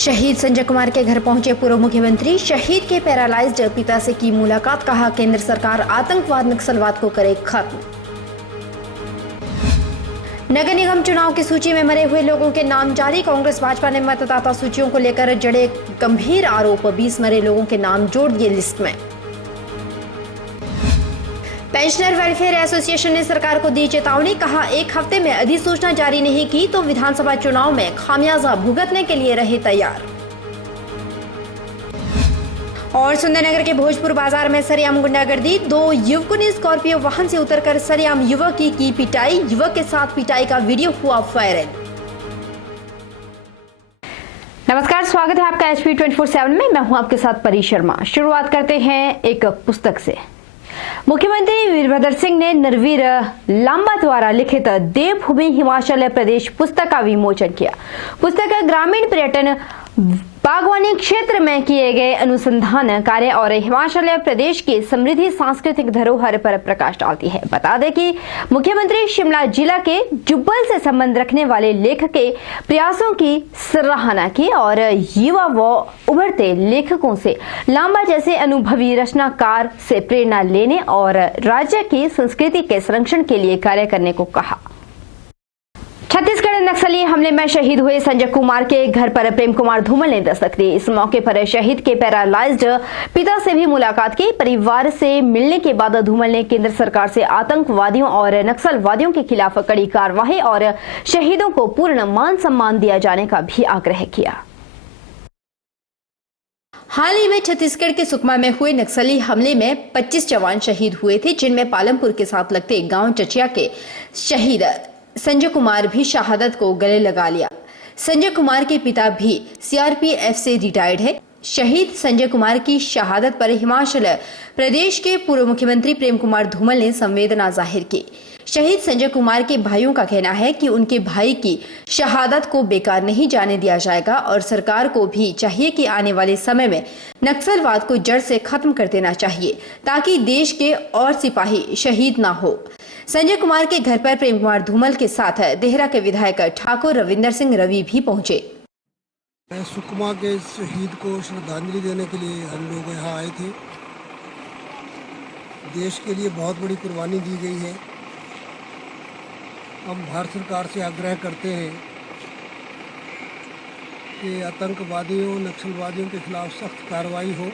शहीद संजय कुमार के घर पहुंचे पूर्व मुख्यमंत्री। शहीद के पैरालाइज्ड पिता से की मुलाकात। कहा केंद्र सरकार आतंकवाद नक्सलवाद को करे खत्म। नगर निगम चुनाव की सूची में मरे हुए लोगों के नाम जारी। कांग्रेस भाजपा ने मतदाता सूचियों को लेकर जड़े गंभीर आरोप। 20 मरे लोगों के नाम जोड़ दिए लिस्ट में। पेंशनर वेलफेयर एसोसिएशन ने सरकार को दी चेतावनी। कहा एक हफ्ते में अधिसूचना जारी नहीं की तो विधानसभा चुनाव में खामियाजा भुगतने के लिए रहे तैयार। और सुंदरनगर के भोजपुर बाजार में सरेआम गुंडागर्दी। 2 युवकों ने स्कॉर्पियो वाहन से उतरकर सरेआम युवक की पिटाई। युवक के साथ पिटाई का वीडियो हुआ वायरल। नमस्कार, स्वागत है आपका HP 24/7 में। मैं हूं आपके साथ परी शर्मा। शुरुआत करते हैं एक पुस्तक से। मुख्यमंत्री वीरभद्र सिंह ने नरवीर लांबा द्वारा लिखित देवभूमि हिमाचल प्रदेश पुस्तक का विमोचन किया। पुस्तक ग्रामीण पर्यटन बागवानी क्षेत्र में किए गए अनुसंधान कार्य और हिमाचल प्रदेश की समृद्धि सांस्कृतिक धरोहर पर प्रकाश डालती है। बता दें कि मुख्यमंत्री शिमला जिला के जुब्बल से संबंध रखने वाले लेखक के प्रयासों की सराहना की और युवा व उभरते लेखकों से लांबा जैसे अनुभवी रचनाकार से प्रेरणा लेने और राज्य की संस्कृति के संरक्षण के लिए कार्य करने को कहा। छत्तीसगढ़ नक्सली हमले में शहीद हुए संजय कुमार के घर पर प्रेम कुमार धूमल ने दस्तक दी। इस मौके पर शहीद के पैरालाइज्ड पिता से भी मुलाकात की। परिवार से मिलने के बाद धूमल ने केंद्र सरकार से आतंकवादियों और नक्सलवादियों के खिलाफ कड़ी कार्रवाई और शहीदों को पूर्ण मान सम्मान दिया जाने का भी आग्रह किया। हाल ही में छत्तीसगढ़ के सुकमा में हुए नक्सली हमले में 25 जवान शहीद हुए थे, जिनमें पालमपुर के साथ लगते गांव चचिया के शहीद संजय कुमार भी शहादत को गले लगा लिया। संजय कुमार के पिता भी CRPF से रिटायर्ड है। शहीद संजय कुमार की शहादत पर हिमाचल प्रदेश के पूर्व मुख्यमंत्री प्रेम कुमार धूमल ने संवेदना जाहिर की। शहीद संजय कुमार के भाइयों का कहना है कि उनके भाई की शहादत को बेकार नहीं जाने दिया जाएगा और सरकार को भी चाहिए कि आने वाले समय में नक्सलवाद को जड़ से खत्म कर देना चाहिए ताकि देश के और सिपाही शहीद ना हो। संजय कुमार के घर पर प्रेम कुमार धूमल के साथ देहरा के विधायक ठाकुर रविंदर सिंह रवि भी पहुंचे। सुकमा के शहीद को श्रद्धांजलि देने के लिए हम लोग यहाँ आए थे। देश के लिए बहुत बड़ी कुर्बानी दी गई है। हम भारत सरकार से आग्रह करते हैं कि आतंकवादियों नक्सलवादियों के खिलाफ सख्त कार्रवाई हो।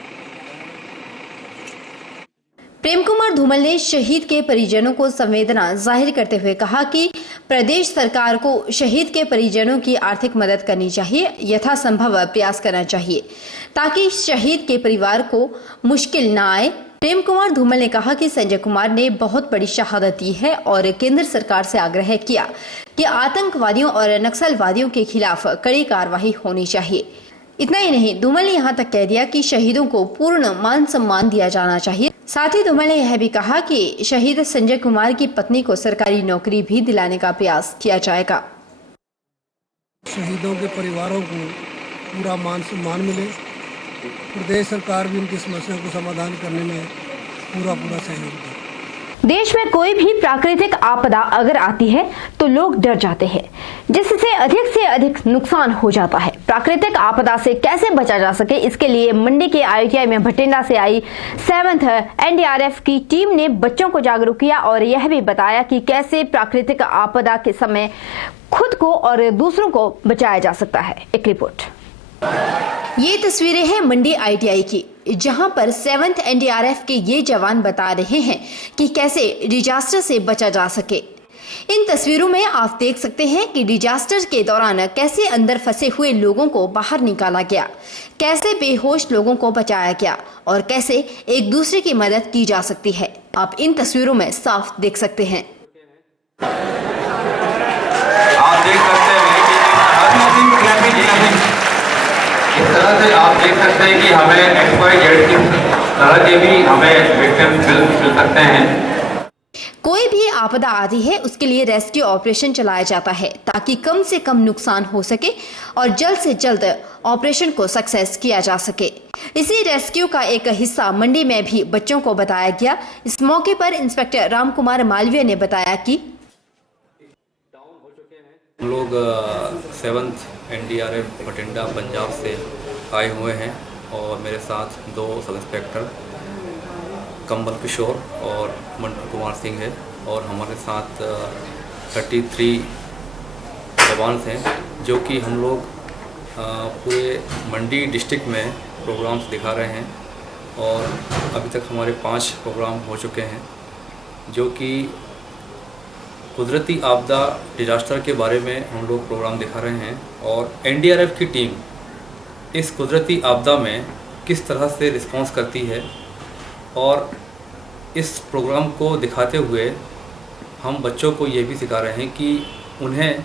प्रेम कुमार धूमल ने शहीद के परिजनों को संवेदना जाहिर करते हुए कहा कि प्रदेश सरकार को शहीद के परिजनों की आर्थिक मदद करनी चाहिए, यथासंभव प्रयास करना चाहिए ताकि शहीद के परिवार को मुश्किल न आए। प्रेम कुमार धूमल ने कहा कि संजय कुमार ने बहुत बड़ी शहादत दी है और केंद्र सरकार से आग्रह किया कि आतंकवादियों और नक्सलवादियों के खिलाफ कड़ी कार्रवाई होनी चाहिए। इतना ही नहीं, धूमल ने यहाँ तक कह दिया कि शहीदों को पूर्ण मान सम्मान दिया जाना चाहिए। साथ ही धूमल ने यह भी कहा कि शहीद संजय कुमार की पत्नी को सरकारी नौकरी भी दिलाने का प्रयास किया जाएगा। शहीदों के परिवारों को पूरा मान सम्मान मिले। प्रदेश सरकार भी उनकी समस्या को समाधान करने में पूरा सहयोग दे। देश में कोई भी प्राकृतिक आपदा अगर आती है तो लोग डर जाते हैं, जिससे से अधिक नुकसान हो जाता है। प्राकृतिक आपदा से कैसे बचा जा सके, इसके लिए मंडी के ITI में भटिंडा से आई 7th NDRF की टीम ने बच्चों को जागरूक किया और यह भी बताया कि कैसे प्राकृतिक आपदा के समय खुद को और दूसरों को बचाया जा सकता है। एक रिपोर्ट। ये तस्वीरें हैं मंडी ITI की, जहां पर 7th NDRF के ये जवान बता रहे हैं कि कैसे डिजास्टर से बचा जा सके। इन तस्वीरों में आप देख सकते हैं कि डिजास्टर के दौरान कैसे अंदर फंसे हुए लोगों को बाहर निकाला गया, कैसे बेहोश लोगों को बचाया गया और कैसे एक दूसरे की मदद की जा सकती है। आप इन तस्वीरों में साफ देख सकते हैं। आप देख सकते हैं इस तरह से आप देख सकते हैं कि हमें XYZ की तरह के भी हमें विक्टिम मिल सकते हैं। कोई भी आपदा आती है उसके लिए रेस्क्यू ऑपरेशन चलाया जाता है ताकि कम से कम नुकसान हो सके और जल्द से जल्द ऑपरेशन को सक्सेस किया जा सके। इसी रेस्क्यू का एक हिस्सा मंडी में भी बच्चों को बताया गया। इस मौके पर इंस्पेक्टर राम कुमार मालवीय ने बताया कि हम लोग 7th NDRF बठिंडा पंजाब से आए हुए हैं और मेरे साथ 2 सब इंस्पेक्टर कमल किशोर और मंटू कुमार सिंह है और हमारे साथ 33 जवान हैं जो कि हम लोग पूरे मंडी डिस्ट्रिक्ट में प्रोग्राम्स दिखा रहे हैं और अभी तक हमारे 5 प्रोग्राम हो चुके हैं जो कि कुदरती आपदा डिजास्टर के बारे में हम लोग प्रोग्राम दिखा रहे हैं और NDRF की टीम इस कुदरती आपदा में किस तरह से रिस्पॉन्स करती है और इस प्रोग्राम को दिखाते हुए हम बच्चों को ये भी सिखा रहे हैं कि उन्हें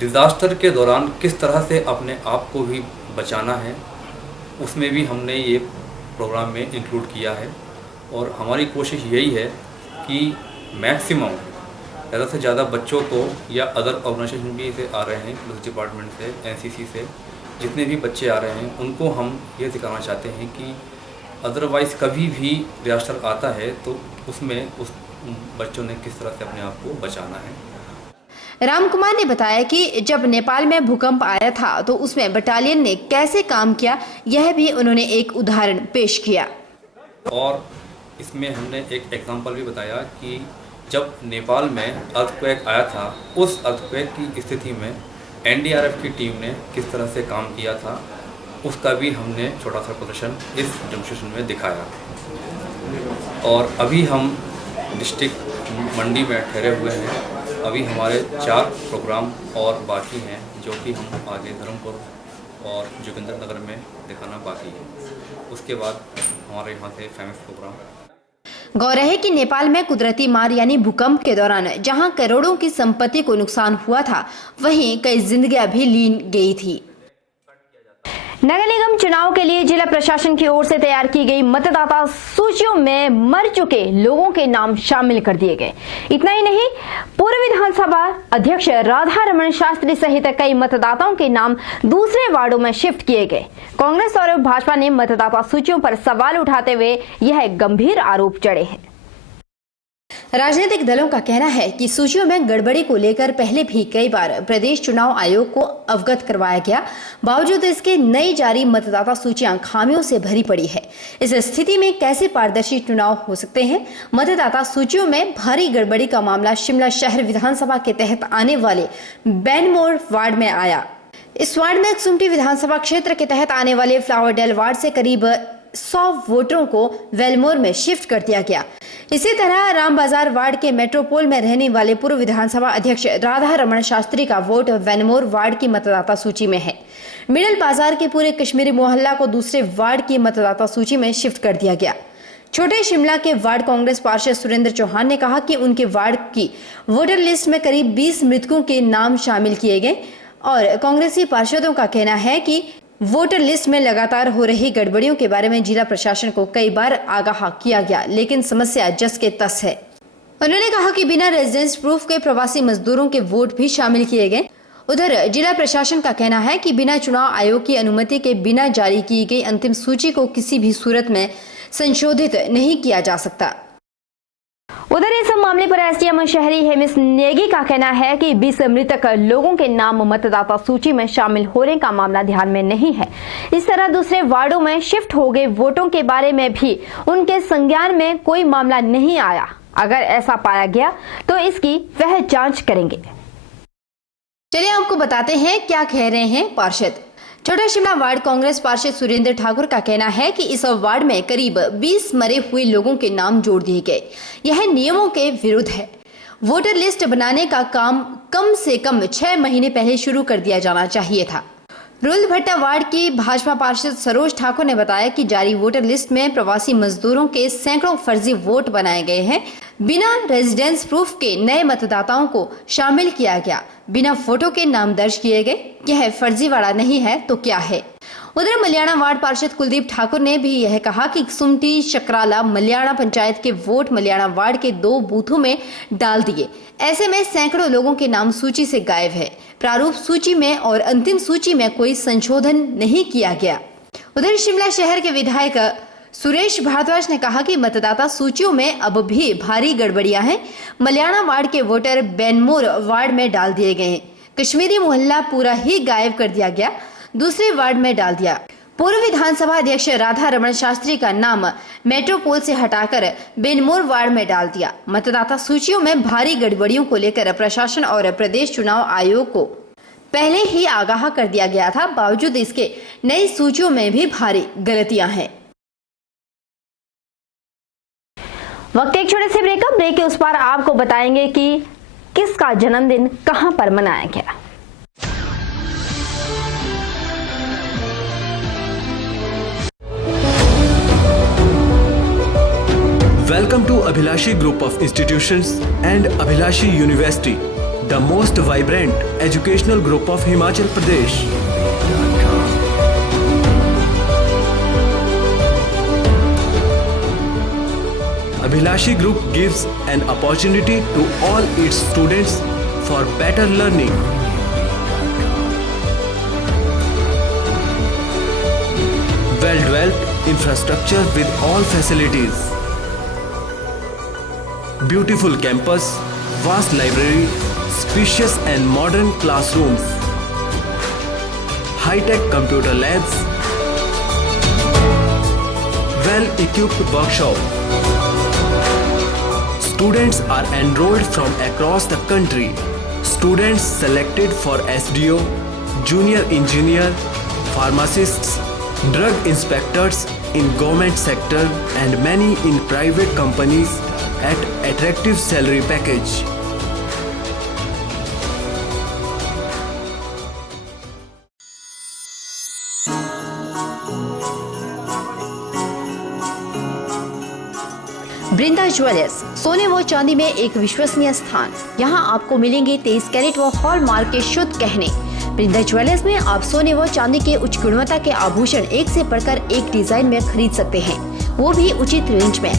डिज़ास्टर के दौरान किस तरह से अपने आप को भी बचाना है, उसमें भी हमने ये प्रोग्राम में इंक्लूड किया है। और हमारी कोशिश यही है कि मैक्सिमम ज़्यादा से ज़्यादा बच्चों को या अदर ऑर्गेनाइजेशन भी से आ रहे हैं, पुलिस डिपार्टमेंट से, NCC से, जितने भी बच्चे आ रहे हैं उनको हम ये सिखाना चाहते हैं कि अदरवाइज़ कभी भी डिजास्टर आता है तो उसमें उस बच्चों ने किस तरह से अपने आप को बचाना है। रामकुमार ने बताया कि जब नेपाल में भूकंप आया था तो उसमें बटालियन ने कैसे काम किया, यह भी उन्होंने एक उदाहरण पेश किया। और इसमें हमने एक एग्जांपल भी बताया कि जब नेपाल में अर्थक्वेक आया था, उस अर्थक्वेक की स्थिति में NDRF की टीम ने किस तरह से काम किया था, उसका भी हमने छोटा सा प्रदर्शन इस डेमोन्स्ट्रेशन में दिखाया। और अभी हम डिस्ट्रिक्ट मंडी में ठहरे हुए हैं। अभी हमारे 4 प्रोग्राम और बाकी हैं जो कि हम आगे धर्मपुर और जोगिंदर नगर में दिखाना बाकी है। उसके बाद हमारे यहाँ से फेमस प्रोग्राम। गौर है कि नेपाल में कुदरती मार यानी भूकंप के दौरान जहां करोड़ों की संपत्ति को नुकसान हुआ था, वहीं कई जिंदगियां भी लीन गई थी। नगर निगम चुनाव के लिए जिला प्रशासन की ओर से तैयार की गई मतदाता सूचियों में मर चुके लोगों के नाम शामिल कर दिए गए। इतना ही नहीं, पूर्व विधानसभा अध्यक्ष राधा रमन शास्त्री सहित कई मतदाताओं के नाम दूसरे वार्डों में शिफ्ट किए गए। कांग्रेस और भाजपा ने मतदाता सूचियों पर सवाल उठाते हुए यह गंभीर आरोप जड़े हैं। राजनीतिक दलों का कहना है कि सूचियों में गड़बड़ी को लेकर पहले भी कई बार प्रदेश चुनाव आयोग को अवगत करवाया गया, बावजूद इसके नई जारी मतदाता सूचियां खामियों से भरी पड़ी है। इस स्थिति में कैसे पारदर्शी चुनाव हो सकते हैं? मतदाता सूचियों में भारी गड़बड़ी का मामला शिमला शहर विधानसभा के तहत आने वाले बैनमोर वार्ड में आया। इस वार्ड में कुसुम्पटी विधानसभा क्षेत्र के तहत आने वाले फ्लावरडेल वार्ड से करीब 100 वोटरों को वेलमोर में शिफ्ट कर दिया गया। इसी तरह राम बाजार वार्ड के मेट्रोपोल में रहने वाले पूर्व विधानसभा अध्यक्ष राधा रमन शास्त्री का वोट वेलमोर वार्ड की मतदाता सूची में है। मिडल बाजार के पूरे कश्मीरी मोहल्ला को दूसरे वार्ड की मतदाता सूची में शिफ्ट कर दिया गया। छोटे शिमला के वार्ड कांग्रेस पार्षद सुरेंद्र चौहान ने कहा कि उनके वार्ड की वोटर लिस्ट में करीब 20 मृतकों के नाम शामिल किए गए और कांग्रेसी पार्षदों का कहना है कि वोटर लिस्ट में लगातार हो रही गड़बड़ियों के बारे में जिला प्रशासन को कई बार आगाह किया गया, लेकिन समस्या जस के तस है। उन्होंने कहा कि बिना रेजिडेंस प्रूफ के प्रवासी मजदूरों के वोट भी शामिल किए गए। उधर जिला प्रशासन का कहना है कि बिना चुनाव आयोग की अनुमति के बिना जारी की गई अंतिम सूची को किसी भी सूरत में संशोधित नहीं किया जा सकता। उधर इस मामले पर एसडीएम शहरी हेमिस नेगी का कहना है कि 20 मृतक लोगों के नाम मतदाता सूची में शामिल होने का मामला ध्यान में नहीं है। इस तरह दूसरे वार्डों में शिफ्ट हो गए वोटों के बारे में भी उनके संज्ञान में कोई मामला नहीं आया। अगर ऐसा पाया गया तो इसकी वह जांच करेंगे। चलिए आपको बताते हैं क्या कह रहे हैं पार्षद। छोटा शिमला वार्ड कांग्रेस पार्षद सुरेंद्र ठाकुर का कहना है कि इस वार्ड में करीब 20 मरे हुए लोगों के नाम जोड़ दिए गए। यह नियमों के विरुद्ध है। वोटर लिस्ट बनाने का काम कम से कम 6 महीने पहले शुरू कर दिया जाना चाहिए था। रुलभट्टा वार्ड की भाजपा पार्षद सरोज ठाकुर ने बताया कि जारी वोटर लिस्ट में प्रवासी मजदूरों के सैकड़ों फर्जी वोट बनाए गए हैं। बिना रेजिडेंस प्रूफ के नए मतदाताओं को शामिल किया गया, बिना फोटो के नाम दर्ज किए गए। यह फर्जीवाड़ा नहीं है तो क्या है? उधर मल्याणा वार्ड पार्षद कुलदीप ठाकुर ने भी यह कहा कि कुसुम्पटी शकराला मल्याणा पंचायत के वोट मल्याणा वार्ड के 2 बूथों में डाल दिए। ऐसे में सैकड़ों लोगों के नाम सूची से गायब है। प्रारूप सूची में और अंतिम सूची में कोई संशोधन नहीं किया गया। उधर शिमला शहर के विधायक सुरेश भारद्वाज ने कहा कि मतदाता सूचियों में अब भी भारी गड़बड़ियां हैं। मल्याणा वार्ड के वोटर बैनमोर वार्ड में डाल दिए गए हैं। कश्मीरी मोहल्ला पूरा ही गायब कर दिया गया, दूसरे वार्ड में डाल दिया। पूर्व विधानसभा अध्यक्ष राधा रमण शास्त्री का नाम मेट्रोपोल से हटाकर बेनमोर वार्ड में डाल दिया। मतदाता सूचियों में भारी गड़बड़ियों को लेकर प्रशासन और प्रदेश चुनाव आयोग को पहले ही आगाह कर दिया गया था। बावजूद इसके नई सूचियों में भी भारी गलतियां हैं। वक्त एक छोटे से ब्रेक के उस पार आपको बताएंगे कि किसका जन्मदिन कहां पर मनाया गया। Welcome to Abhilashi Group of Institutions and Abhilashi University, the most vibrant educational group of Himachal Pradesh. Abhilashi Group gives an opportunity to all its students for better learning. Well-developed infrastructure with all facilities. Beautiful campus, vast library, spacious and modern classrooms, high-tech computer labs, well-equipped workshop. Students are enrolled from across the country. Students selected for SDO, junior engineer, pharmacists, drug inspectors in government sector and many in private companies at attractive salary package. Brinda jewellers, सोने व चांदी में एक विश्वसनीय स्थान। यहाँ आपको मिलेंगे 23 कैरेट व हॉलमार्क के शुद्ध गहने। बृंदा ज्वेलर्स में आप सोने व चांदी के उच्च गुणवत्ता के आभूषण एक से बढ़कर एक डिजाइन में खरीद सकते हैं, वो भी उचित रेंज में।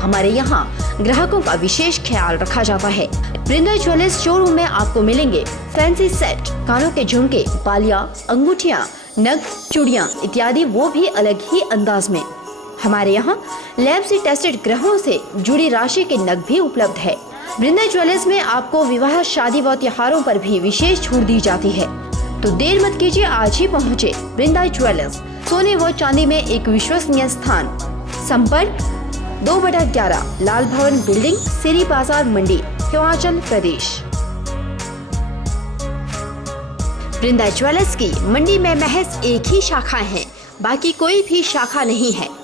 हमारे यहाँ ग्राहकों का विशेष ख्याल रखा जाता है। बृंदा ज्वेलर्स शोरूम में आपको मिलेंगे फैंसी सेट, कानों के झुमके, बालियां, अंगूठियां, नग, चूड़ियां इत्यादि, वो भी अलग ही अंदाज में। हमारे यहाँ लैब से टेस्टेड ग्रहों से जुड़ी राशि के नग भी उपलब्ध है। बृंदा ज्वेलर्स में आपको विवाह, शादी व त्योहारों पर भी विशेष छूट दी जाती है। तो देर मत कीजिए, आज ही पहुँचे बृंदा ज्वेलर्स, सोने व चांदी में एक विश्वसनीय स्थान। संपर्क 2/11 लाल भवन बिल्डिंग, सिरी बाजार, मंडी, हिमाचल प्रदेश। बृंदा ज्वेलर्स की मंडी में महज एक ही शाखा है, बाकी कोई भी शाखा नहीं है।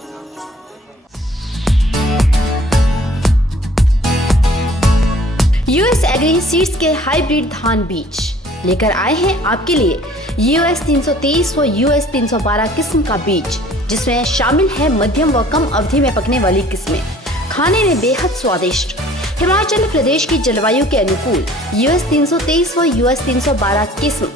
यूएस एग्री सीड्स के हाइब्रिड धान बीज लेकर आए हैं आपके लिए US 323 व US 312 किस्म का बीज, जिसमें शामिल है मध्यम व कम अवधि में पकने वाली किस्में, खाने में बेहद स्वादिष्ट। हिमाचल प्रदेश की जलवायु के अनुकूल US 323 व US 312 किस्म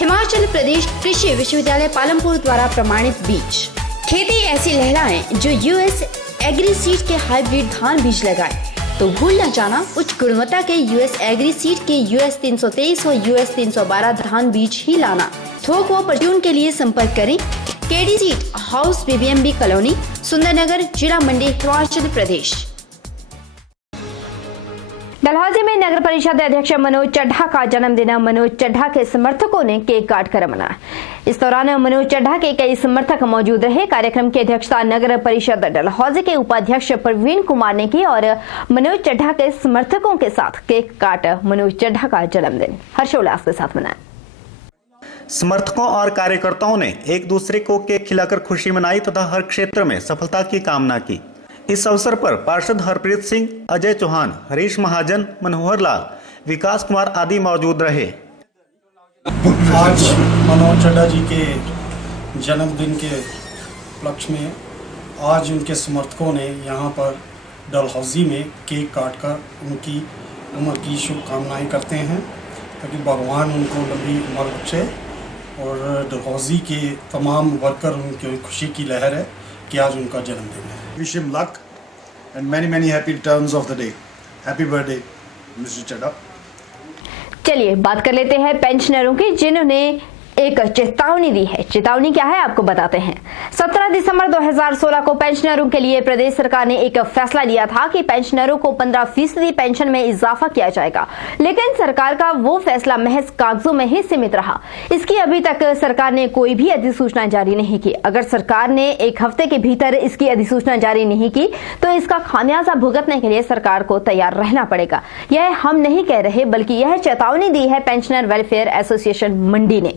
हिमाचल प्रदेश कृषि विश्वविद्यालय पालमपुर द्वारा प्रमाणित बीज। खेती ऐसी लहराएं जो US एग्री सीड के हाइब्रिड धान बीज लगाए। तो भूल न जाना उच्च गुणवत्ता के US एग्री सीड के US 323 व US 312 धान बीज ही लाना। थोक व परचून के लिए संपर्क करें KD seed house, BBMB colony, Sundernagar, जिला मंडी, हिमाचल प्रदेश। डलहौजी में नगर परिषद अध्यक्ष मनोज चड्ढा का जन्मदिन मनोज चड्ढा के समर्थकों ने केक काटकर मनाया। इस दौरान मनोज चड्ढा के कई समर्थक मौजूद रहे। कार्यक्रम की अध्यक्षता नगर परिषद डलहौजी के उपाध्यक्ष प्रवीण कुमार ने की और मनोज चड्ढा के समर्थकों के साथ केक काट मनोज चड्ढा का जन्मदिन हर्षोल्लास के साथ मनाया। समर्थकों और कार्यकर्ताओं ने एक दूसरे को केक खिलाकर खुशी मनाई तथा हर क्षेत्र में सफलता की कामना की। इस अवसर पर पार्षद हरप्रीत सिंह, अजय चौहान, हरीश महाजन, मनोहर लाल, विकास कुमार आदि मौजूद रहे। आज मनोज चड्ढा जी के जन्मदिन के उपलक्ष्य में आज उनके समर्थकों ने यहाँ पर डलहौजी में केक काटकर उनकी उम्र की शुभकामनाएं करते हैं ताकि भगवान उनको लंबी उम्र बख्शे और डलहौजी के तमाम वर्कर उनकी खुशी की लहर है कि आज उनका जन्मदिन है। Wish him luck and many happy returns of the day. Happy birthday, Mr. Chadha. चलिए बात कर लेते हैं पेंशनरों की, जिन्होंने एक चेतावनी दी है। चेतावनी क्या है आपको बताते हैं। 17 दिसंबर 2016 को पेंशनरों के लिए प्रदेश सरकार ने एक फैसला लिया था कि पेंशनरों को 15% पेंशन में इजाफा किया जाएगा, लेकिन सरकार का वो फैसला महज कागजों में ही सीमित रहा। इसकी अभी तक सरकार ने कोई भी अधिसूचना जारी नहीं की। अगर सरकार ने एक हफ्ते के भीतर इसकी अधिसूचना जारी नहीं की तो इसका खामियाजा भुगतने के लिए सरकार को तैयार रहना पड़ेगा। यह हम नहीं कह रहे, बल्कि यह चेतावनी दी है पेंशनर वेलफेयर एसोसिएशन मंडी ने।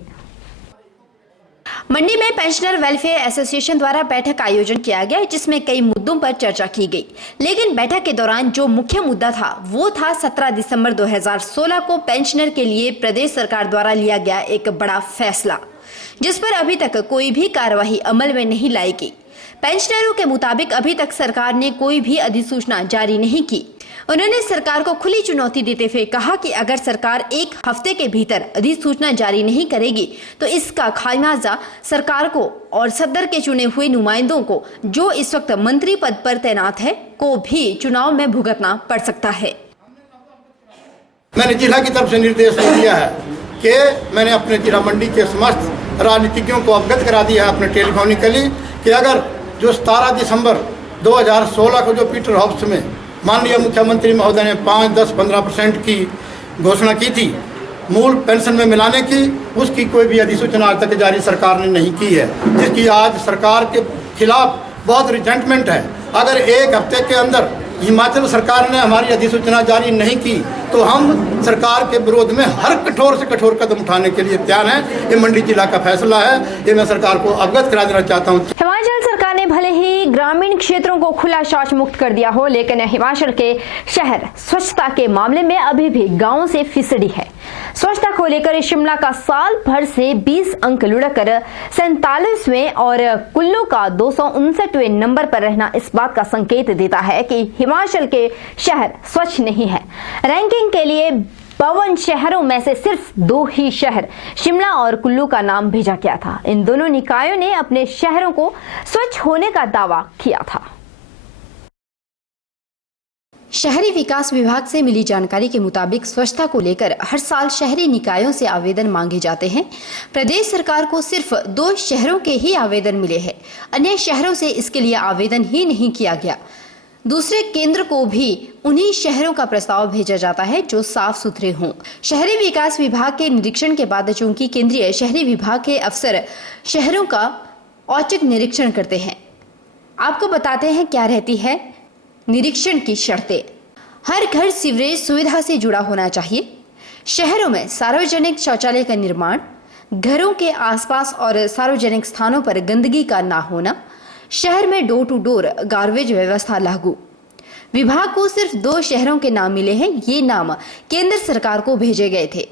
मंडी में पेंशनर वेलफेयर एसोसिएशन द्वारा बैठक का आयोजन किया गया, जिसमें कई मुद्दों पर चर्चा की गई। लेकिन बैठक के दौरान जो मुख्य मुद्दा था वो था 17 दिसंबर 2016 को पेंशनर के लिए प्रदेश सरकार द्वारा लिया गया एक बड़ा फैसला, जिस पर अभी तक कोई भी कार्यवाही अमल में नहीं लाई गई। पेंशनरों के मुताबिक अभी तक सरकार ने कोई भी अधिसूचना जारी नहीं की। उन्होंने सरकार को खुली चुनौती देते हुए कहा कि अगर सरकार एक हफ्ते के भीतर अधिसूचना जारी नहीं करेगी तो इसका खामियाजा सरकार को और सदर के चुने हुए नुमाइंदों को, जो इस वक्त मंत्री पद पर तैनात है, को भी चुनाव में भुगतना पड़ सकता है। मैंने जिला की तरफ से निर्देश दिया है कि मैंने अपने जिला मंडी के समस्त राजनीतिज्ञों को अवगत करा दिया है अपने टेलीफोनिकली कि अगर जो 17 दिसंबर 2016 को जो पीटर हाउस में माननीय मुख्यमंत्री महोदय ने 5, 10, 15% की घोषणा की थी मूल पेंशन में मिलाने की, उसकी कोई भी अधिसूचना आज तक जारी सरकार ने नहीं की है, जिसकी आज सरकार के खिलाफ बहुत रिजेंटमेंट है। अगर एक हफ्ते के अंदर हिमाचल सरकार ने हमारी अधिसूचना जारी नहीं की तो हम सरकार के विरोध में हर कठोर से कठोर कदम उठाने के लिए तैयार हैं। ये मंडी जिला का फैसला है, ये मैं सरकार को अवगत करा देना चाहता हूँ। हिमाचल सरकार ने भले ही ग्रामीण क्षेत्रों को खुला शौच मुक्त कर दिया हो, लेकिन हिमाचल के शहर स्वच्छता के मामले में अभी भी गांवों से फिसड़ी है। स्वच्छता को लेकर शिमला का साल भर से 20 अंक लुढ़कर 47वें और कुल्लू का 259वें नंबर पर रहना इस बात का संकेत देता है कि हिमाचल के शहर स्वच्छ नहीं है। रैंकिंग के लिए 52 शहरों में से सिर्फ 2 ही शहर शिमला और कुल्लू का नाम भेजा गया था। इन दोनों निकायों ने अपने शहरों को स्वच्छ होने का दावा किया था। शहरी विकास विभाग से मिली जानकारी के मुताबिक स्वच्छता को लेकर हर साल शहरी निकायों से आवेदन मांगे जाते हैं। प्रदेश सरकार को सिर्फ 2 शहरों के ही आवेदन मिले हैं, अन्य शहरों से इसके लिए आवेदन ही नहीं किया गया। दूसरे केंद्र को भी उन्हीं शहरों का प्रस्ताव भेजा जाता है जो साफ सुथरे हों। शहरी विकास विभाग के निरीक्षण के बाद चूंकि केंद्रीय शहरी विभाग के अफसर शहरों का औचक निरीक्षण करते हैं, आपको बताते हैं क्या रहती है निरीक्षण की शर्तें। हर घर सीवरेज सुविधा से जुड़ा होना चाहिए। शहरों में सार्वजनिक शौचालय का निर्माण, घरों के आसपास और सार्वजनिक स्थानों पर गंदगी का ना होना, शहर में डोर टू डोर गार्बेज व्यवस्था लागू। विभाग को सिर्फ 2 शहरों के नाम मिले हैं। ये नाम केंद्र सरकार को भेजे गए थे।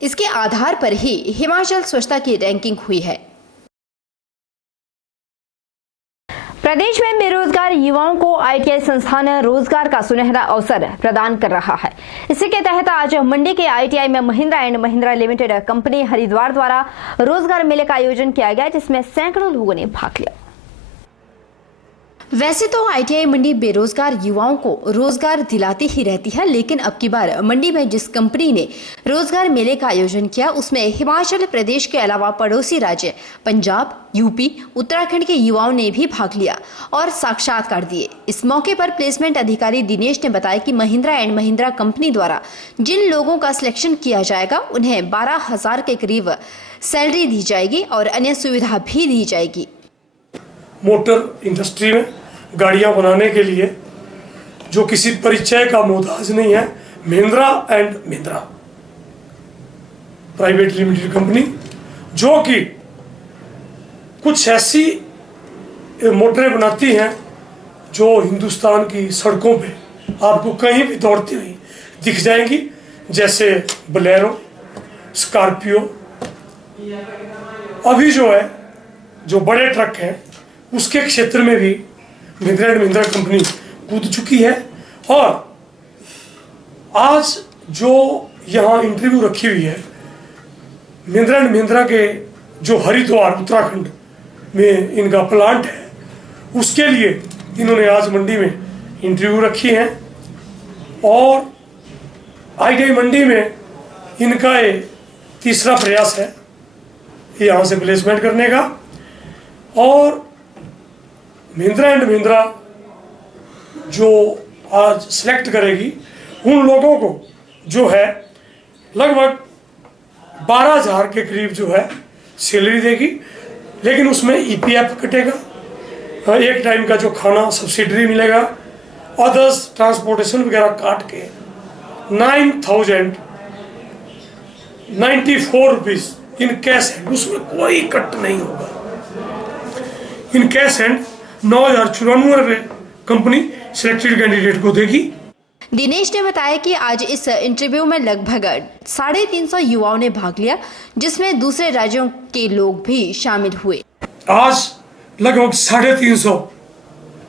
इसके आधार पर ही हिमाचल स्वच्छता की रैंकिंग हुई है। प्रदेश में बेरोजगार युवाओं को आईटीआई संस्थान रोजगार का सुनहरा अवसर प्रदान कर रहा है। इसी के तहत आज मंडी के आईटीआई में Mahindra and Mahindra limited company Haridwar द्वारा रोजगार मेले का आयोजन किया गया, जिसमें सैकड़ों लोगों ने भाग लिया। वैसे तो आईटीआई मंडी बेरोजगार युवाओं को रोजगार दिलाती ही रहती है, लेकिन अब की बार मंडी में जिस कंपनी ने रोजगार मेले का आयोजन किया उसमें हिमाचल प्रदेश के अलावा पड़ोसी राज्य पंजाब, यूपी, उत्तराखंड के युवाओं ने भी भाग लिया और साक्षात्कार दिए। इस मौके पर प्लेसमेंट अधिकारी दिनेश ने बताया कि महिंद्रा एंड महिंद्रा कंपनी द्वारा जिन लोगों का सिलेक्शन किया जाएगा उन्हें 12,000 के करीब सैलरी दी जाएगी और अन्य सुविधा भी दी जाएगी। मोटर इंडस्ट्री में गाड़ियां बनाने के लिए जो किसी परिचय का मोहताज नहीं है, Mahindra and Mahindra private limited company, जो कि कुछ ऐसी मोटरें बनाती हैं जो हिंदुस्तान की सड़कों पे आपको कहीं भी दौड़ती हुई दिख जाएंगी, जैसे बोलेरो, स्कॉर्पियो। अभी जो है जो बड़े ट्रक हैं उसके क्षेत्र में भी महिंद्रा एंड महिंद्रा कंपनी कूद चुकी है। और आज जो यहाँ इंटरव्यू रखी हुई है महिंद्रा एंड महिंद्रा के जो हरिद्वार उत्तराखंड में इनका प्लांट है, उसके लिए इन्होंने आज मंडी में इंटरव्यू रखी है। और आईटीआई मंडी में इनका ये तीसरा प्रयास है। यहाँ से प्लेसमेंट करने का। और महिंद्रा एंड महिंद्रा जो आज सिलेक्ट करेगी उन लोगों को जो है लगभग 12,000 के करीब जो है सैलरी देगी, लेकिन उसमें EPF कटेगा, एक टाइम का जो खाना सब्सिडरी मिलेगा, अदर्स ट्रांसपोर्टेशन वगैरह काट के 9,094 रुपीज इन कैश हैंड, उसमें कोई कट नहीं होगा। इन कैश हैंड 9,094 रुपये कंपनी सिलेक्टेड कैंडिडेट को देगी। दिनेश ने बताया कि आज इस इंटरव्यू में लगभग 350 युवाओं ने भाग लिया, जिसमें दूसरे राज्यों के लोग भी शामिल हुए। आज लगभग 350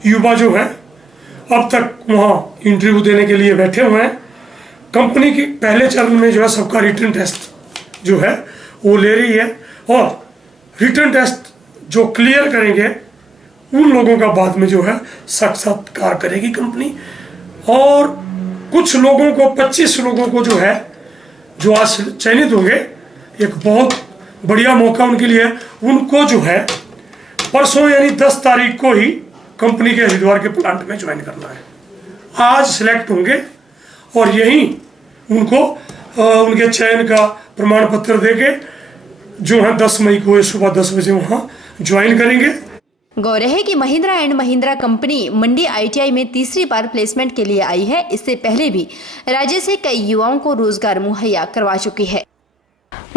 युवा जो हैं अब तक वहाँ इंटरव्यू देने के लिए बैठे हुए हैं। कंपनी की पहले चरण में जो है सबका रिटन टेस्ट जो है वो ले रही है, और रिटन टेस्ट जो क्लियर करेंगे उन लोगों का बाद में जो है साक्षात्कार करेगी कंपनी। और कुछ लोगों को 25 लोगों को जो है जो आज चयनित होंगे, एक बहुत बढ़िया मौका उनके लिए, उनको जो है परसों यानी 10 तारीख को ही कंपनी के हरिद्वार के प्लांट में ज्वाइन करना है। आज सिलेक्ट होंगे और यहीं उनको उनके चयन का प्रमाण पत्र देके जो है 10 मई को सुबह 10 बजे वहाँ ज्वाइन करेंगे। गौर है कि Mahindra and Mahindra company Mandi ITI में तीसरी बार प्लेसमेंट के लिए आई है। इससे पहले भी राज्य से कई युवाओं को रोजगार मुहैया करवा चुकी है।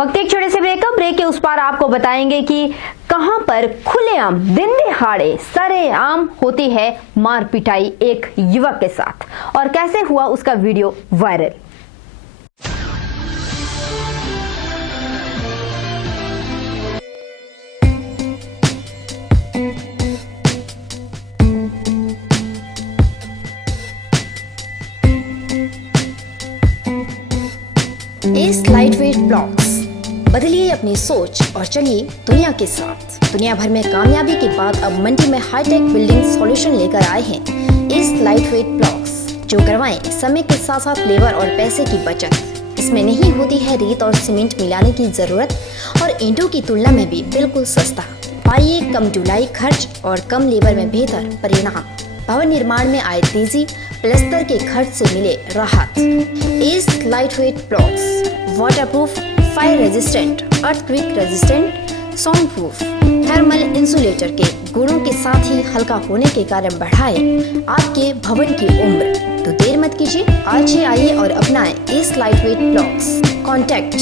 वक्त एक छोटे से ब्रेक के उस पार आपको बताएंगे कि कहां पर खुलेआम दिन दिहाड़े सरेआम होती है मार पिटाई एक युवक के साथ, और कैसे हुआ उसका वीडियो वायरल। इस लाइटवेट ब्लॉक्स बदलिए अपनी सोच और चलिए दुनिया के साथ। दुनिया भर में कामयाबी के बाद अब मंडी में हाईटेक बिल्डिंग सॉल्यूशन लेकर आए हैं इस लाइटवेट ब्लॉक्स, जो करवाएं समय के साथ साथ लेबर और पैसे की बचत। इसमें नहीं होती है रेत और सीमेंट मिलाने की जरूरत, और ईंटों की तुलना में भी बिल्कुल सस्ता। पाइए कम ढुलाई खर्च और कम लेबर में बेहतर परिणाम। भवन निर्माण में आए तेजी, प्लास्टर के खर्च से मिले राहत। इस lightweight blocks waterproof, fire resistant, earthquake resistant, sound proof, thermal insulator के गुणों के साथ ही हल्का होने के कारण बढ़ाए आपके भवन की उम्र। तो देर मत कीजिए, आज ही आइए और अपनाएं इस lightweight blocks. Contact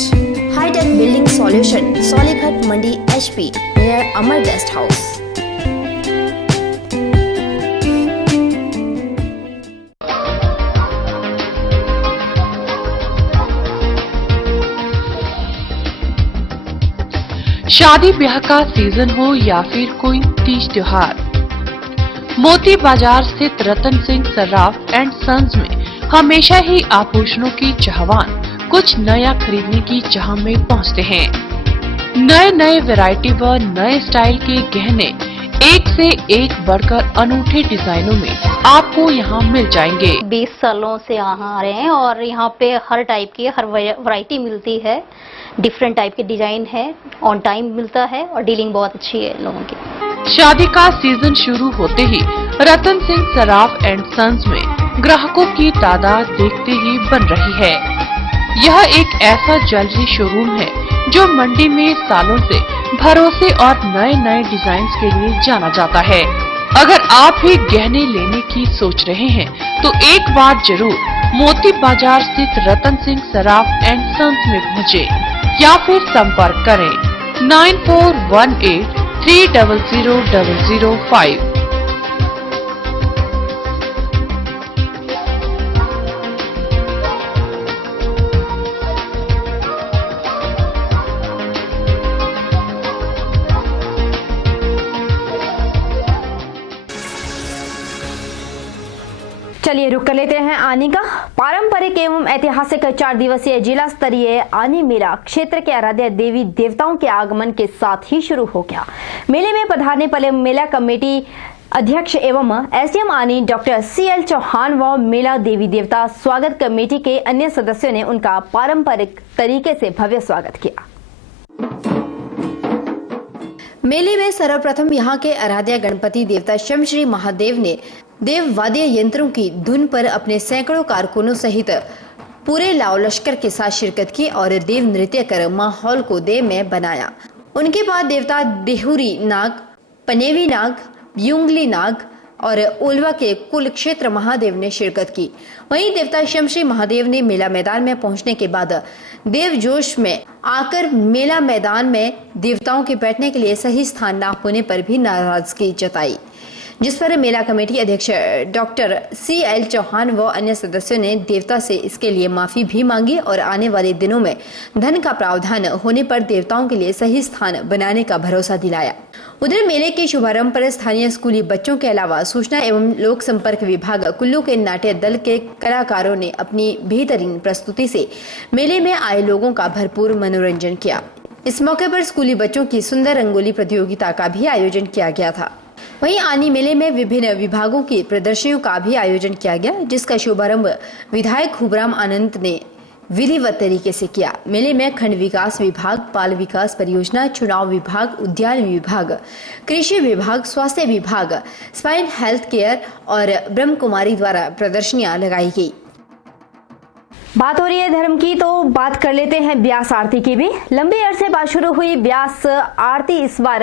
high tech building solution, Solighat Mandi HP near Amar guest house. शादी ब्याह का सीजन हो या फिर कोई तीज त्योहार, मोती बाजार स्थित रतन सिंह सर्राफ एंड सन्स में हमेशा ही आभूषणों की चाहवान कुछ नया खरीदने की चाह में पहुंचते हैं। नए नए वैरायटी व नए स्टाइल के गहने एक से एक बढ़कर अनूठे डिजाइनों में आपको यहाँ मिल जाएंगे। 20 सालों से यहाँ आ रहे हैं और यहाँ पे हर टाइप की हर वैरायटी मिलती है, डिफरेंट टाइप के डिजाइन है, ऑन टाइम मिलता है और डीलिंग बहुत अच्छी है लोगों की। शादी का सीजन शुरू होते ही रतन सिंह सर्राफ एंड सन्स में ग्राहकों की तादाद देखते ही बन रही है। यह एक ऐसा ज्वेलरी शोरूम है जो मंडी में सालों से भरोसे और नए नए डिजाइन के लिए जाना जाता है। अगर आप भी गहने लेने की सोच रहे हैं तो एक बार जरूर मोती बाजार स्थित रतन सिंह सर्राफ एंड सन्स में पहुँचे या फिर संपर्क करें 9418 300005। चलिए रुक कर लेते हैं आनी का। पारंपरिक एवं ऐतिहासिक 4 दिवसीय जिला स्तरीय आनी मेला क्षेत्र के आराध्य देवी देवताओं के आगमन के साथ ही शुरू हो गया। मेले में पधारने वाले मेला कमेटी अध्यक्ष एवं SDM आनी डॉक्टर CL चौहान व मेला देवी देवता स्वागत कमेटी के अन्य सदस्यों ने उनका पारंपरिक तरीके से भव्य स्वागत किया। मेले में सर्वप्रथम यहाँ के आराध्य गणपति देवता शमश्री महादेव ने देव वाद्य यंत्रों की धुन पर अपने सैकड़ों कारकुनों सहित पूरे लाव लश्कर के साथ शिरकत की और देव नृत्य कर माहौल को देव में बनाया। उनके बाद देवता देहुरी नाग, पनेवी नाग, युंगली नाग और ओलवा के कुल क्षेत्र महादेव ने शिरकत की। वहीं देवता शमश्री महादेव ने मेला मैदान में पहुंचने के बाद देव जोश में आकर मेला मैदान में देवताओं के बैठने के लिए सही स्थान न होने पर भी नाराजगी जताई, जिस पर मेला कमेटी अध्यक्ष डॉक्टर CL चौहान व अन्य सदस्यों ने देवता से इसके लिए माफी भी मांगी और आने वाले दिनों में धन का प्रावधान होने पर देवताओं के लिए सही स्थान बनाने का भरोसा दिलाया। उधर मेले के शुभारंभ पर स्थानीय स्कूली बच्चों के अलावा सूचना एवं लोक संपर्क विभाग कुल्लू के नाट्य दल के कलाकारों ने अपनी बेहतरीन प्रस्तुति से मेले में आए लोगों का भरपूर मनोरंजन किया। इस मौके पर स्कूली बच्चों की सुंदर रंगोली प्रतियोगिता का भी आयोजन किया गया था। वहीं आनी मेले में विभिन्न विभागों की प्रदर्शनियों का भी आयोजन किया गया, जिसका शुभारंभ विधायक खूबराम आनंद ने विधिवत तरीके से किया। मेले में खंड विकास विभाग, बाल विकास परियोजना, चुनाव विभाग, उद्यान विभाग, कृषि विभाग, स्वास्थ्य विभाग, स्पाइन हेल्थ केयर और ब्रह्म कुमारी द्वारा प्रदर्शनियां लगाई गई। बात हो रही है धर्म की, तो बात कर लेते हैं ब्यास आरती की भी। लंबे अरसे बाद शुरू हुई ब्यास आरती इस बार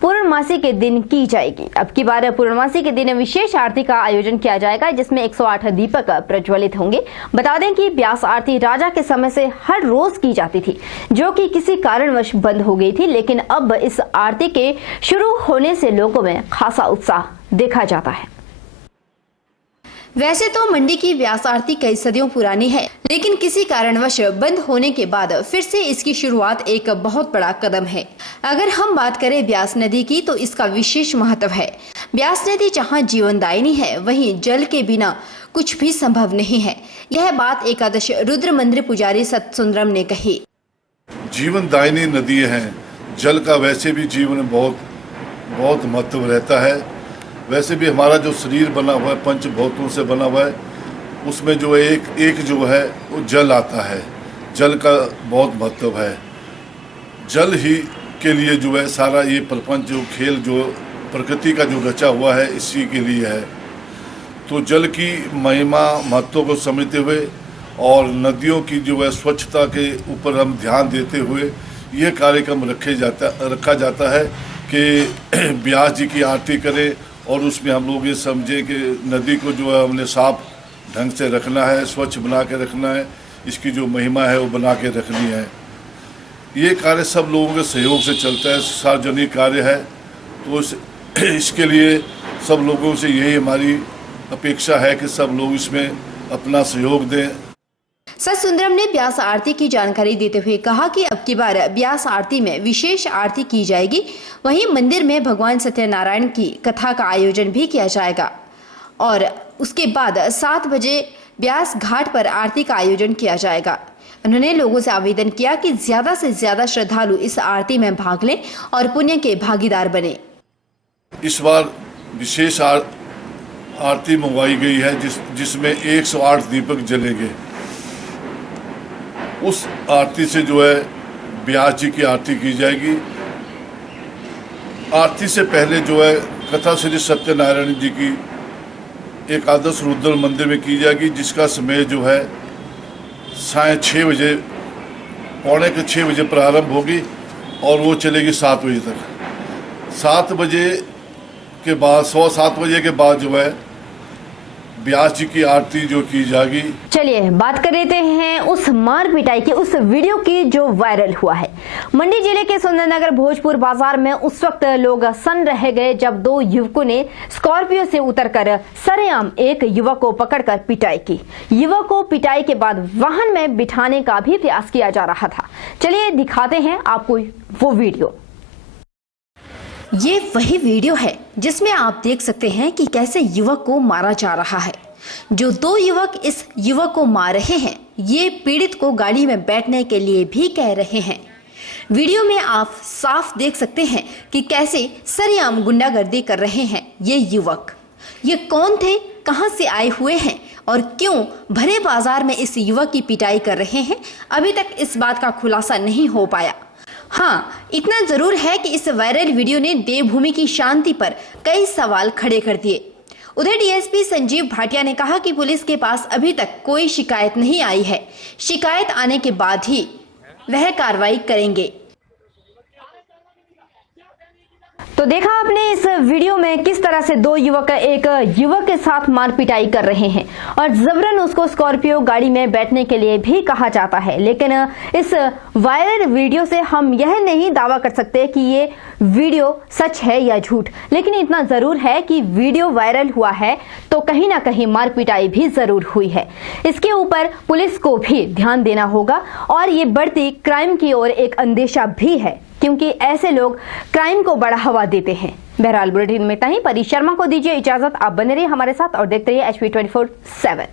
पूर्णमासी के दिन की जाएगी। अब की बार पूर्णमासी के दिन विशेष आरती का आयोजन किया जाएगा, जिसमें 108 दीपक प्रज्वलित होंगे। बता दें कि ब्यास आरती राजा के समय से हर रोज की जाती थी, जो कि किसी कारणवश बंद हो गई थी, लेकिन अब इस आरती के शुरू होने से लोगों में खासा उत्साह देखा जाता है। वैसे तो मंडी की व्यास आरती कई सदियों पुरानी है, लेकिन किसी कारणवश बंद होने के बाद फिर से इसकी शुरुआत एक बहुत बड़ा कदम है। अगर हम बात करें ब्यास नदी की, तो इसका विशेष महत्व है। ब्यास नदी जहां जीवनदायिनी है, वहीं जल के बिना कुछ भी संभव नहीं है। यह बात एकादश रुद्र मंदिर पुजारी सतसुंदरम ने कही। जीवनदायिनी नदी है, जल का वैसे भी जीवन में बहुत महत्व रहता है। वैसे भी हमारा जो शरीर बना हुआ है पंचभूतों से बना हुआ है, उसमें जो एक जो है वो जल आता है। जल का बहुत महत्व है। जल ही के लिए जो है सारा ये प्रपंच जो खेल जो प्रकृति का जो रचा हुआ है, इसी के लिए है। तो जल की महिमा महत्व को समझते हुए और नदियों की जो है स्वच्छता के ऊपर हम ध्यान देते हुए ये कार्यक्रम रखा जाता है कि ब्यास जी की आरती करें और उसमें हम लोग ये समझें कि नदी को जो है हमने साफ ढंग से रखना है, स्वच्छ बना के रखना है, इसकी जो महिमा है वो बना के रखनी है। ये कार्य सब लोगों के सहयोग से चलता है, सार्वजनिक कार्य है, तो इसके लिए सब लोगों से यही हमारी अपेक्षा है कि सब लोग इसमें अपना सहयोग दें। सतसुंदरम ने ब्यास आरती की जानकारी देते हुए कहा कि अब की बार ब्यास आरती में विशेष आरती की जाएगी। वहीं मंदिर में भगवान सत्यनारायण की कथा का आयोजन भी किया जाएगा और उसके बाद 7 बजे ब्यास घाट पर आरती का आयोजन किया जाएगा। उन्होंने लोगों से आवेदन किया कि ज्यादा से ज्यादा श्रद्धालु इस आरती में भाग लें और पुण्य के भागीदार बने। इस बार विशेष आरती मंगवाई गई है जिसमें 108 दीपक जलेंगे। उस आरती से जो है ब्यास जी की आरती की जाएगी। आरती से पहले जो है कथा श्री सत्यनारायण जी की एकादश रुद्र मंदिर में की जाएगी, जिसका समय जो है साय 6 बजे, पौने के 6 बजे प्रारंभ होगी और वो चलेगी 7 बजे तक। 7 बजे के बाद 7 बजे के बाद जो है ब्यास जी की आरती जो की जाएगी। चलिए बात कर लेते हैं उस मार पिटाई की, उस वीडियो की जो वायरल हुआ है। मंडी जिले के सुंदरनगर भोजपुर बाजार में उस वक्त लोग सन रह गए जब 2 युवकों ने स्कॉर्पियो से उतरकर सरेआम एक युवक को पकड़कर पिटाई की। युवक को पिटाई के बाद वाहन में बिठाने का भी प्रयास किया जा रहा था। चलिए दिखाते हैं आपको वो वीडियो। ये वही वीडियो है जिसमें आप देख सकते हैं कि कैसे युवक को मारा जा रहा है। जो 2 युवक इस युवक को मार रहे हैं, ये पीड़ित को गाड़ी में बैठने के लिए भी कह रहे हैं। वीडियो में आप साफ देख सकते हैं कि कैसे सरेआम गुंडागर्दी कर रहे हैं ये युवक। ये कौन थे, कहां से आए हुए हैं और क्यों भरे बाजार में इस युवक की पिटाई कर रहे हैं, अभी तक इस बात का खुलासा नहीं हो पाया। हाँ, इतना जरूर है कि इस वायरल वीडियो ने देवभूमि की शांति पर कई सवाल खड़े कर दिए। उधर डीएसपी संजीव भाटिया ने कहा कि पुलिस के पास अभी तक कोई शिकायत नहीं आई है। शिकायत आने के बाद ही वह कार्रवाई करेंगे। तो देखा आपने इस वीडियो में किस तरह से दो युवक एक युवक के साथ मारपिटाई कर रहे हैं और जबरन उसको स्कॉर्पियो गाड़ी में बैठने के लिए भी कहा जाता है। लेकिन इस वायरल वीडियो से हम यह नहीं दावा कर सकते कि ये वीडियो सच है या झूठ, लेकिन इतना जरूर है कि वीडियो वायरल हुआ है तो कहीं ना कहीं मारपिटाई भी जरूर हुई है। इसके ऊपर पुलिस को भी ध्यान देना होगा और ये बढ़ती क्राइम की ओर एक अंदेशा भी है, क्योंकि ऐसे लोग क्राइम को बढ़ावा देते हैं। बहरहाल बुलेटिन में इतना ही। परी शर्मा को दीजिए इजाजत। आप बने रहिए हमारे साथ और देखते रहिए HP 24/7।